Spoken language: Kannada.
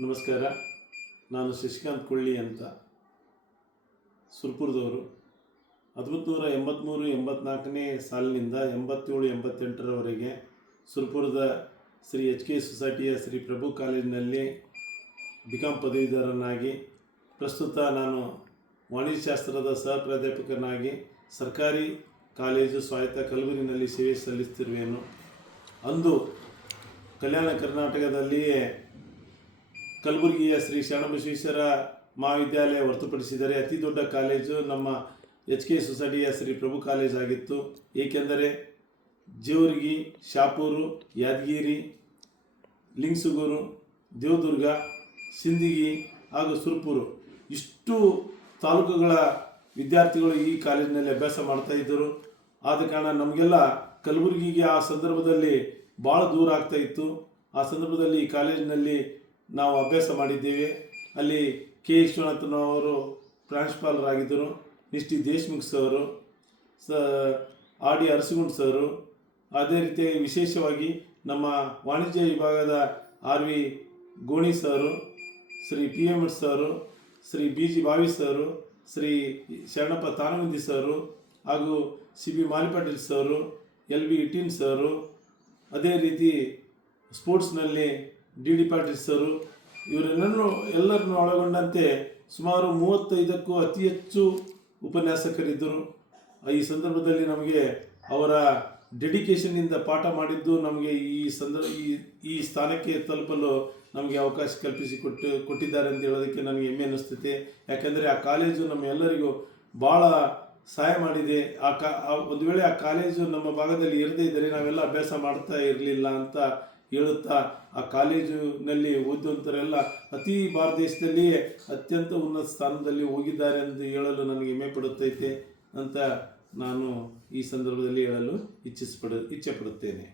ನಮಸ್ಕಾರ. ನಾನು ಶಶಿಕಾಂತ್ ಕೊಳ್ಳಿ ಅಂತ, ಸುರ್ಪುರದವರು. 1983-84ನೇ ಸಾಲಿನಿಂದ 87-88ರವರೆಗೆ ಸುರ್ಪುರದ ಶ್ರೀ HK ಸೊಸೈಟಿಯ ಶ್ರೀ ಪ್ರಭು ಕಾಲೇಜಿನಲ್ಲಿ BCom ಪದವೀಧರನಾಗಿ, ಪ್ರಸ್ತುತ ನಾನು ವಾಣಿಜ್ಯಶಾಸ್ತ್ರದ ಸಹ ಪ್ರಾಧ್ಯಾಪಕನಾಗಿ ಸರ್ಕಾರಿ ಕಾಲೇಜು ಸ್ವಾಯತ್ತ ಕಲಬುರಗಿನಲ್ಲಿ ಸೇವೆ ಸಲ್ಲಿಸುತ್ತಿರುವೆನು. ಅಂದು ಕಲ್ಯಾಣ ಕರ್ನಾಟಕದಲ್ಲಿಯೇ ಕಲಬುರಗಿಯ ಶ್ರೀ ಶರಣಬಸವೇಶ್ವರ ಮಹಾವಿದ್ಯಾಲಯ ಹೊರತುಪಡಿಸಿದರೆ ಅತಿ ದೊಡ್ಡ ಕಾಲೇಜು ನಮ್ಮ HK ಸೊಸೈಟಿಯ ಶ್ರೀ ಪ್ರಭು ಕಾಲೇಜ್ ಆಗಿತ್ತು. ಏಕೆಂದರೆ ಜೇವರ್ಗಿ, ಶಾಪೂರು, ಯಾದಗಿರಿ, ಲಿಂಗಸೂಗೂರು, ದೇವದುರ್ಗ, ಸಿಂದಗಿ ಹಾಗೂ ಸುರ್ಪುರು ಇಷ್ಟು ತಾಲೂಕುಗಳ ವಿದ್ಯಾರ್ಥಿಗಳು ಈ ಕಾಲೇಜಿನಲ್ಲಿ ಅಭ್ಯಾಸ ಮಾಡ್ತಾಯಿದ್ದರು. ಆದ ಕಾರಣ ನಮಗೆಲ್ಲ ಕಲಬುರಗಿಗೆ ಆ ಸಂದರ್ಭದಲ್ಲಿ ಭಾಳ ದೂರ ಆಗ್ತಾಯಿತ್ತು. ಆ ಸಂದರ್ಭದಲ್ಲಿ ಈ ಕಾಲೇಜಿನಲ್ಲಿ ನಾವು ಅಭ್ಯಾಸ ಮಾಡಿದ್ದೇವೆ. ಅಲ್ಲಿ ಕೆ ವಿಶ್ವನಾಥನವರು ಪ್ರಾಂಶುಪಾಲರಾಗಿದ್ದರು, ನಿಷ್ಠಿ ದೇಶ್ಮುಖ್ ಸರು, RD ಅರಸಗುಂಡ್ ಸರು, ಅದೇ ರೀತಿಯಾಗಿ ವಿಶೇಷವಾಗಿ ನಮ್ಮ ವಾಣಿಜ್ಯ ವಿಭಾಗದ RV ಗೋಣಿ ಸರು, ಶ್ರೀ PM ಸರು, ಶ್ರೀ BG ಭಾವಿ ಸರು, ಶ್ರೀ ಶರಣಪ್ಪ ತಾನಗುಂದಿ ಸರು ಹಾಗೂ CB ಮಾಲಿಪಾಟೀಲ್ ಸರು, LB ಇಟೀನ್ ಸರು, ಅದೇ ರೀತಿ ಸ್ಪೋರ್ಟ್ಸ್ನಲ್ಲಿ DD ಪಾಟೀಲ್ ಸರು, ಎಲ್ಲರನ್ನು ಒಳಗೊಂಡಂತೆ ಸುಮಾರು 35ಕ್ಕೂ ಅತಿ ಹೆಚ್ಚು ಉಪನ್ಯಾಸಕರಿದ್ದರು. ಈ ಸಂದರ್ಭದಲ್ಲಿ ನಮಗೆ ಅವರ ಡೆಡಿಕೇಶನ್ನಿಂದ ಪಾಠ ಮಾಡಿದ್ದು ನಮಗೆ ಈ ಸ್ಥಾನಕ್ಕೆ ತಲುಪಲು ನಮಗೆ ಅವಕಾಶ ಕೊಟ್ಟಿದ್ದಾರೆ ಅಂತ ಹೇಳೋದಕ್ಕೆ ನನಗೆ ಹೆಮ್ಮೆ ಅನ್ನಿಸ್ತೈತೆ. ಯಾಕೆಂದರೆ ಆ ಕಾಲೇಜು ನಮ್ಮೆಲ್ಲರಿಗೂ ಭಾಳ ಸಹಾಯ ಮಾಡಿದೆ. ಒಂದು ವೇಳೆ ಆ ಕಾಲೇಜು ನಮ್ಮ ಭಾಗದಲ್ಲಿ ಇರದೇ ಇದ್ದರೆ ನಾವೆಲ್ಲ ಅಭ್ಯಾಸ ಮಾಡ್ತಾ ಇರಲಿಲ್ಲ ಅಂತ ಹೇಳುತ್ತಾ, ಆ ಕಾಲೇಜಿನಲ್ಲಿ ಓದುವಂಥವರೆಲ್ಲ ಅತಿ ಭಾರತ ದೇಶದಲ್ಲಿಯೇ ಅತ್ಯಂತ ಉನ್ನತ ಸ್ಥಾನದಲ್ಲಿ ಹೋಗಿದ್ದಾರೆ ಎಂದು ಹೇಳಲು ನನಗೆ ಹೆಮ್ಮೆ ಪಡುತ್ತೈತೆ ಅಂತ ನಾನು ಈ ಸಂದರ್ಭದಲ್ಲಿ ಹೇಳಲು ಇಚ್ಛೆ ಪಡುತ್ತೇನೆ.